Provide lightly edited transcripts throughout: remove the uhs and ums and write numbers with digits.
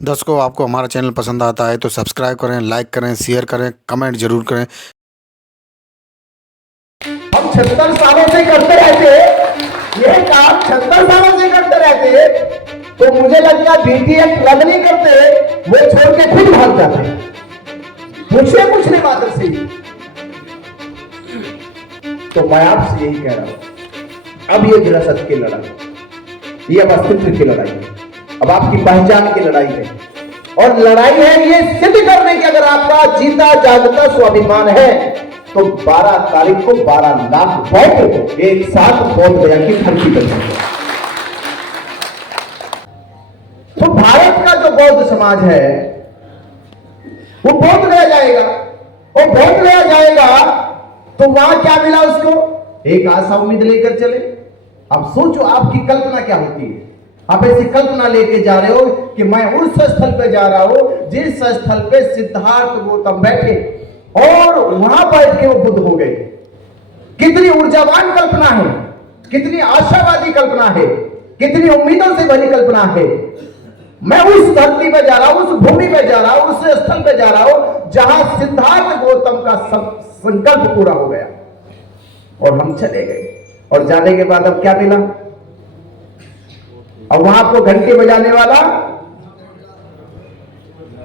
दर्शकों, आपको हमारा चैनल पसंद आता है तो सब्सक्राइब करें, लाइक करें, शेयर करें, कमेंट जरूर करें। हम 76 सालों से करते रहते, ये काम 76 सालों से करते रहते, तो मुझे लगता बीटीएस क्लब नहीं करते, वो छोड़ के खुद भाग जाते। पूछने मात्र से। तो मैं आपसे यही कह रहा हूं, अब ये विरासत की लड़ाई, ये अब अस्तित्व की लड़ाई है, अब आपकी पहचान की लड़ाई है, और लड़ाई है ये सिद्ध करने की, अगर आपका जीता जागता स्वाभिमान है तो 12 तारीख को 12 लाख वोट एक साथ बोध गया की धरती पर। तो भारत का जो बौद्ध समाज है वो बोध गया जाएगा, और बोध गया जाएगा तो वहां क्या मिला उसको? एक आशा उम्मीद लेकर चले। अब सोचो आपकी कल्पना क्या होती है। आप ऐसी कल्पना लेके जा रहे हो कि मैं उस स्थल पे जा रहा हूं जिस स्थल पे सिद्धार्थ गौतम बैठे और वहां बैठ के वो बुद्ध हो गए। कितनी ऊर्जावान कल्पना है, कितनी आशावादी कल्पना है, कितनी उम्मीदों से भरी कल्पना है। मैं उस धरती पे जा रहा हूं, उस भूमि पे जा रहा हूं, उस स्थल पे जा रहा हूं जहां सिद्धार्थ गौतम का संकल्प पूरा हो गया। और हम चले गए, और जाने के बाद अब क्या मिला? अब वहां आपको घंटे बजाने वाला,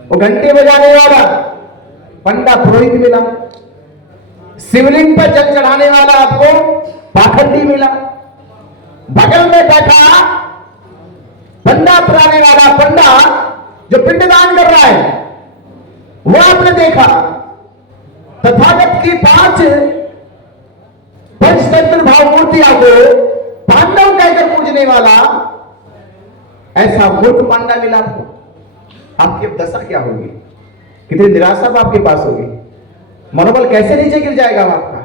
वो घंटे बजाने वाला पंडा पुरोहित मिला, शिवलिंग पर जल चढ़ाने वाला आपको पाखंडी मिला, बगल में बैठा पंडा पुराने वाला पंडा जो पिंडदान कर रहा है वो आपने देखा। तथागत की 5 पंचतंत्र भाव मूर्तियां को पांडव कहकर पूजने वाला ऐसा मूर्ख पांडा मिला आपको। आपकी अब दशा क्या होगी? कितनी निराशा आपके पास होगी? मनोबल कैसे नीचे गिर जाएगा आपका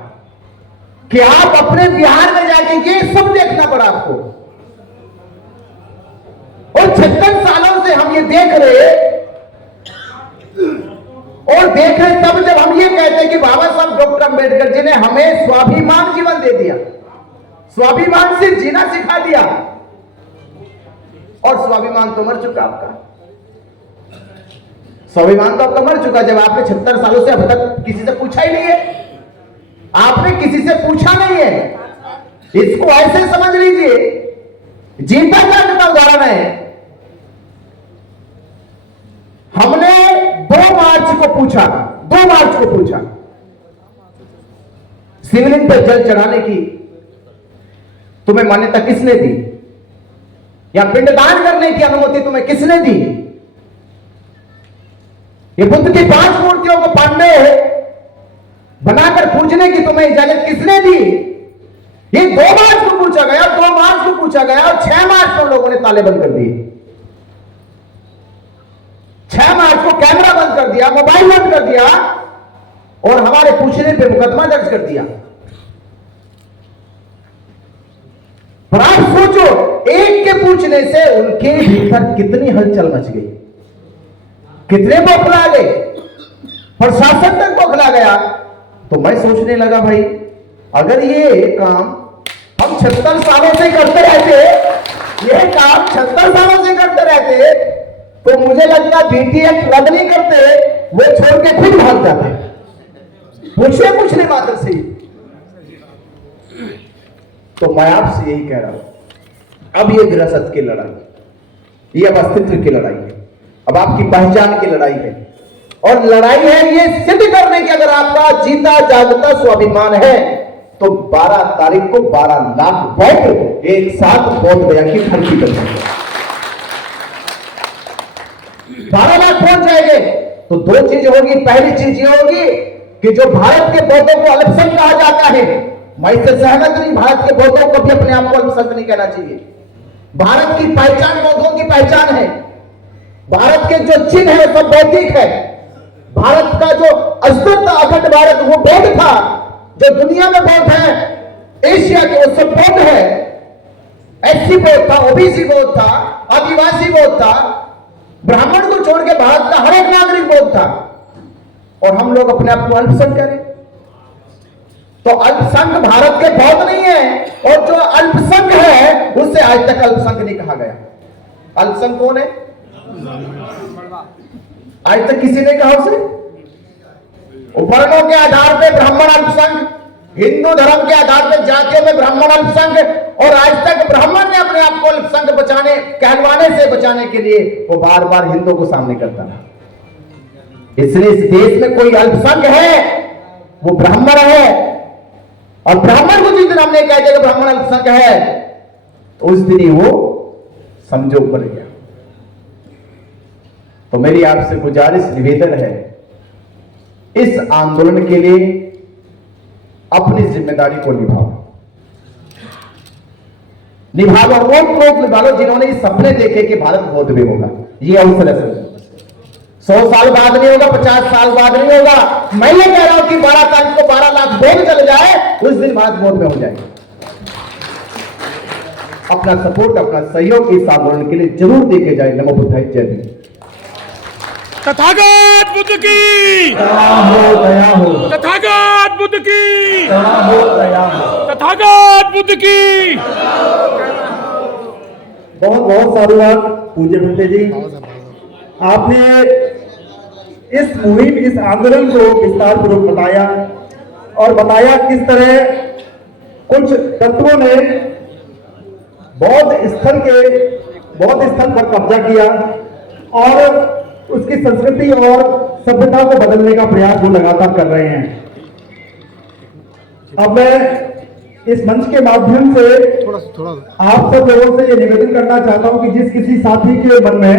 कि आप अपने बिहार में जाके ये सब देखना पड़ा आपको। और 76 सालों से हम ये देख रहे, और देख रहे तब जब हम ये कहते हैं कि बाबा साहब डॉक्टर अंबेडकर जी ने हमें स्वाभिमान जीवन दे दिया, स्वाभिमान से जीना सिखा दिया। और स्वाभिमान तो मर चुका आपका, स्वाभिमान तो आपका मर चुका। जब आपने 76 सालों से अब तक किसी से पूछा ही नहीं है, आपने किसी से पूछा नहीं है। इसको ऐसे समझ लीजिए, जीता जागता उदाहरण है। हमने 2 मार्च को पूछा, 2 मार्च को पूछा शिवलिंग पर जल चढ़ाने की तुम्हें मान्यता किसने दी, या पिंडदान करने की अनुमति तुम्हें किसने दी? ये बुद्ध की 5 मूर्तियों को पांडे बनाकर पूजने की तुम्हें इजाजत किसने दी? ये 2 मार्च को पूछा गया, 2 मार्च को पूछा गया, और 6 मार्च को लोगों ने ताले बंद कर दिए। 6 मार्च को कैमरा बंद कर दिया, मोबाइल बंद कर दिया, और हमारे पूछने पे मुकदमा दर्ज कर दिया। पर आप सोचो, एक के पूछने से उनके भीतर कितनी हलचल मच गई, कितने बौखला गए, प्रशासन तक बौखला गया। तो मैं सोचने लगा, भाई अगर ये काम हम 76 सालों से करते रहते, ये काम 76 सालों से करते रहते, तो मुझे लगता बीटीएस क्लब नहीं करते, वो छोड़ के खुद भाग जाते। पूछने मात्र से। तो मैं आपसे यही कह रहा हूं, अब ये विरासत की लड़ाई, ये अब अस्तित्व की लड़ाई है, अब आपकी पहचान की लड़ाई है, और लड़ाई है ये सिद्ध करने की, अगर आपका जीता जागता स्वाभिमान है तो 12 तारीख को 12 लाख वोट एक साथ बोध गया की धरती पर 12 लाख पहुंच जाएंगे। तो 2 चीजें होगी। पहली चीज ये होगी कि जो भारत के बौद्धों को अल्पसंख्यक कहा जाता है, मैं इससे सहमत नहीं। भारत के बौद्धों को भी अपने आप को अल्पसंख्यक नहीं कहना चाहिए। भारत की पहचान बौद्धों की पहचान है। भारत के जो चिन्ह है वो सब बौद्धिक है। भारत का जो अस्तित्व अखंड भारत वो बौद्ध था। जो दुनिया में बौद्ध है, एशिया के वो सब बौद्ध है। एससी बौद्ध था, ओबीसी बौद्ध था, आदिवासी बौद्ध था, ब्राह्मण को छोड़ के भारत का हर एक नागरिक बौद्ध था। और हम लोग अपने आप को अल्पसंख्यक करें तो अल्पसंख्यक भारत के बौद्ध नहीं है, और जो अल्पसंख्यक है उससे आज तक अल्पसंख्यक नहीं कहा गया। अल्पसंख्यक कौन है? आज तक किसी ने कहा उसे? वर्णों के आधार पे ब्राह्मण अल्पसंख्य, हिंदू धर्म के आधार पे जातियों में ब्राह्मण अल्पसंख्य, और आज तक ब्राह्मण ने अपने आप को अल्पसंख्य बचाने कहलवाने से बचाने के लिए वो बार बार हिंदुओं को सामने करता रहा। इसलिए इस देश में कोई अल्पसंख्य है वो ब्राह्मण है, और ब्राह्मण को जिस दिन हमने कह दिया कि ब्राह्मण अल्पसंख्य है, उस दिन ही वो संजोग बन गया। तो मेरी आपसे गुजारिश निवेदन है, इस आंदोलन के लिए अपनी जिम्मेदारी को निभाओ, वो निभालो जिन्होंने ये सपने देखे कि भारत बौद्ध में होगा। ये अवसर है, 100 साल बाद नहीं होगा, 50 साल बाद नहीं होगा। मैं ये कह रहा हूं कि 12 तारीख को 12 लाख बौद्ध चले जाए, उस दिन भारत बौद्ध में हो जाएगा। अपना सपोर्ट, अपना सहयोग इस आंदोलन के लिए जरूर देके जाए। नमो बुद्धाय, जय भीम। तथागत बुद्ध की दया हो, तथागत बुद्ध की दया हो। तथागत बुद्ध की। बहुत बहुत साधुवाद पूज्य भंते जी, आपने इस मुहिम, इस आंदोलन को विस्तार पूर्वक बताया, और बताया किस तरह कुछ तत्वों ने बौद्ध स्थल पर कब्जा किया और उसकी संस्कृति और सभ्यता को बदलने का प्रयास वो लगातार कर रहे हैं। अब मैं इस मंच के माध्यम से आप सब लोगों से ये निवेदन करना चाहता हूं कि जिस किसी साथी के मन में